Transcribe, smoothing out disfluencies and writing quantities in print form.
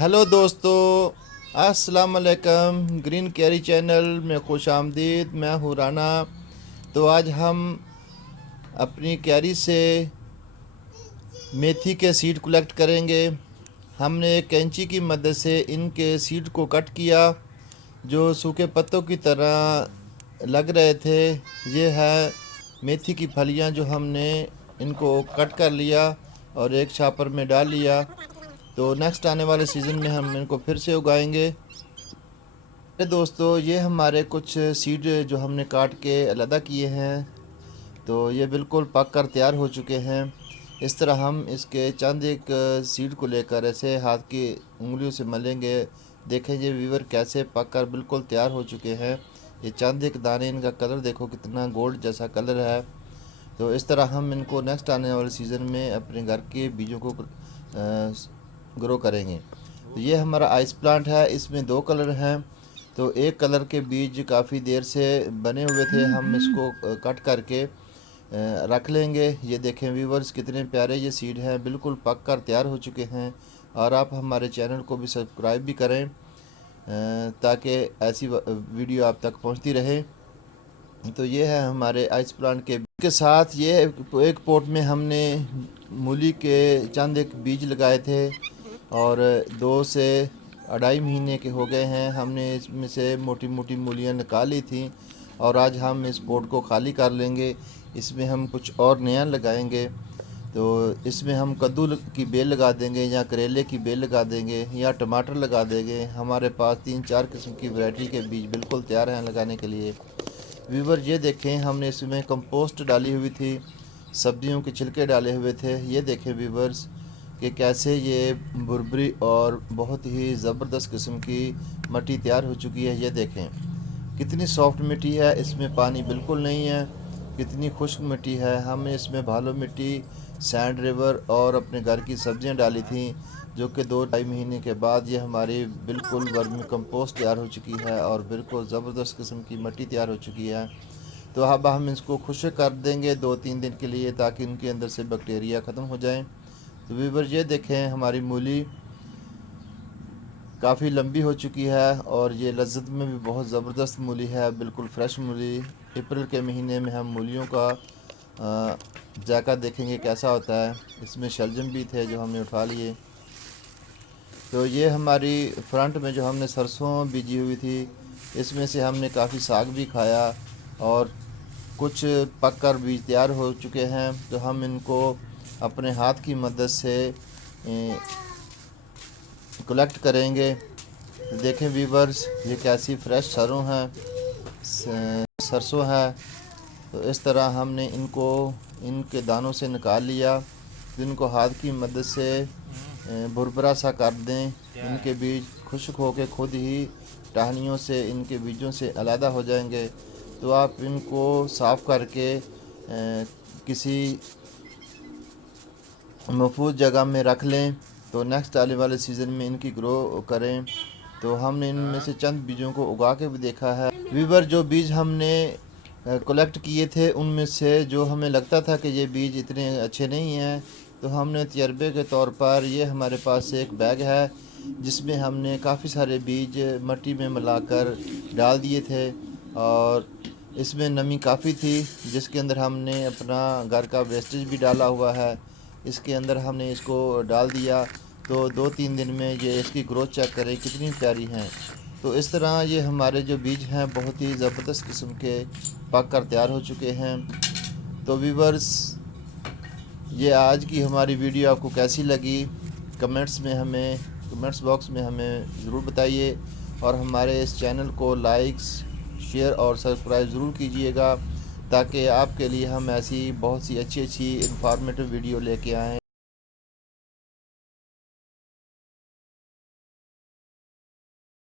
Hello दोस्तों, अस्सलाम वालेकुम। ग्रीन कैरी चैनल में खुश आमदीद। मैं हूँ राना। तो आज हम अपनी कैरी से मेथी के सीड कलेक्ट करेंगे। हमने एक कैंची की मदद से इनके सीड को कट किया जो सूखे पत्तों की तरह लग रहे थे। ये है मेथी की फलियां जो हमने इनको कट कर लिया और एक छापर में डाल लिया। तो नेक्स्ट आने वाले सीज़न में हम इनको फिर से उगाएंगे। दोस्तों, ये हमारे कुछ सीड जो हमने काट के अलग किए हैं, तो ये बिल्कुल पक कर तैयार हो चुके हैं। इस तरह हम इसके चंद एक सीड को लेकर ऐसे हाथ की उंगलियों से मलेंगे। देखें ये वीवर कैसे पक कर बिल्कुल तैयार हो चुके हैं। ये चंद एक दाने, इनका कलर देखो कितना गोल्ड जैसा कलर है। तो इस तरह हम इनको नेक्स्ट आने वाले सीज़न में अपने घर के बीजों को ग्रो करेंगे। तो ये हमारा आइस प्लांट है, इसमें दो कलर हैं। तो एक कलर के बीज काफ़ी देर से बने हुए थे, हम इसको कट करके रख लेंगे। ये देखें व्यूवर्स, कितने प्यारे ये सीड हैं, बिल्कुल पक कर तैयार हो चुके हैं। और आप हमारे चैनल को भी सब्सक्राइब भी करें ताकि ऐसी वीडियो आप तक पहुंचती रहे। तो ये है हमारे आइस प्लांट के साथ ये एक पोट में हमने मूली के चंद एक बीज लगाए थे और 2 से 2.5 महीने के हो गए हैं। हमने इसमें से मोटी मोटी मूलियाँ निकाल ली थी और आज हम इस पोट को खाली कर लेंगे। इसमें हम कुछ और नया लगाएंगे। तो इसमें हम कद्दू की बेल लगा देंगे या करेले की बेल लगा देंगे या टमाटर लगा देंगे। हमारे पास 3-4 किस्म की वैरायटी के बीज बिल्कुल तैयार हैं लगाने के लिए। व्यूवर ये देखें, हमने इसमें कंपोस्ट डाली हुई थी, सब्जियों के छिलके डाले हुए थे। ये देखें व्यूवर्स कि कैसे ये बुरबरी और बहुत ही ज़बरदस्त किस्म की मिट्टी तैयार हो चुकी है। ये देखें कितनी सॉफ्ट मिट्टी है, इसमें पानी बिल्कुल नहीं है, कितनी खुश्क मिट्टी है। हमने इसमें भालो मिट्टी, सैंड रिवर और अपने घर की सब्जियां डाली थी, जो कि 2-2.5 महीने के बाद ये हमारी बिल्कुल वर्मी कंपोस्ट तैयार हो चुकी है और बिल्कुल ज़बरदस्त किस्म की मिट्टी तैयार हो चुकी है। तो अब हम इसको खुश्क कर देंगे 2-3 दिन के लिए, ताकि इनके अंदर से बैक्टीरिया ख़त्म हो जाएं। तो व्यूवर ये देखें, हमारी मूली काफ़ी लंबी हो चुकी है और ये लज्जत में भी बहुत ज़बरदस्त मूली है, बिल्कुल फ्रेश मूली। अप्रैल के महीने में हम मूलियों का जायका देखेंगे कैसा होता है। इसमें शलजम भी थे जो हमने उठा लिए। तो ये हमारी फ्रंट में जो हमने सरसों बीजी हुई थी, इसमें से हमने काफ़ी साग भी खाया और कुछ पक कर बीज तैयार हो चुके हैं। तो हम इनको अपने हाथ की मदद से कलेक्ट करेंगे। देखें व्यूवर्स, ये कैसी फ्रेश सरसों है। तो इस तरह हमने इनको इनके दानों से निकाल लिया। तो इनको हाथ की मदद से भुरभुरा सा कर दें। इनके बीज खुश्क होकर खुद ही टहनियों से, इनके बीजों से अलग हो जाएंगे। तो आप इनको साफ़ करके किसी महफूज जगह में रख लें, तो नेक्स्ट आने वाले सीज़न में इनकी ग्रो करें। तो हमने इनमें से चंद बीजों को उगा के भी देखा है। वीवर जो बीज हमने कलेक्ट किए थे, उनमें से जो हमें लगता था कि ये बीज इतने अच्छे नहीं हैं, तो हमने तजर्बे के तौर पर, ये हमारे पास एक बैग है जिसमें हमने काफ़ी सारे बीज मिट्टी में मिलाकर डाल दिए थे और इसमें नमी काफ़ी थी, जिसके अंदर हमने अपना घर का वेस्टेज भी डाला हुआ है। इसके अंदर हमने इसको डाल दिया। तो 2-3 दिन में ये इसकी ग्रोथ चेक करें कितनी प्यारी हैं। तो इस तरह ये हमारे जो बीज हैं बहुत ही ज़बरदस्त किस्म के पक कर तैयार हो चुके हैं। तो व्यूवर्स, ये आज की हमारी वीडियो आपको कैसी लगी, कमेंट्स बॉक्स में हमें ज़रूर बताइए और हमारे इस चैनल को लाइक्स, शेयर और सब्सक्राइब ज़रूर कीजिएगा, ताकि आपके लिए हम ऐसी बहुत सी अच्छी इंफॉर्मेटिव वीडियो लेके आएँ।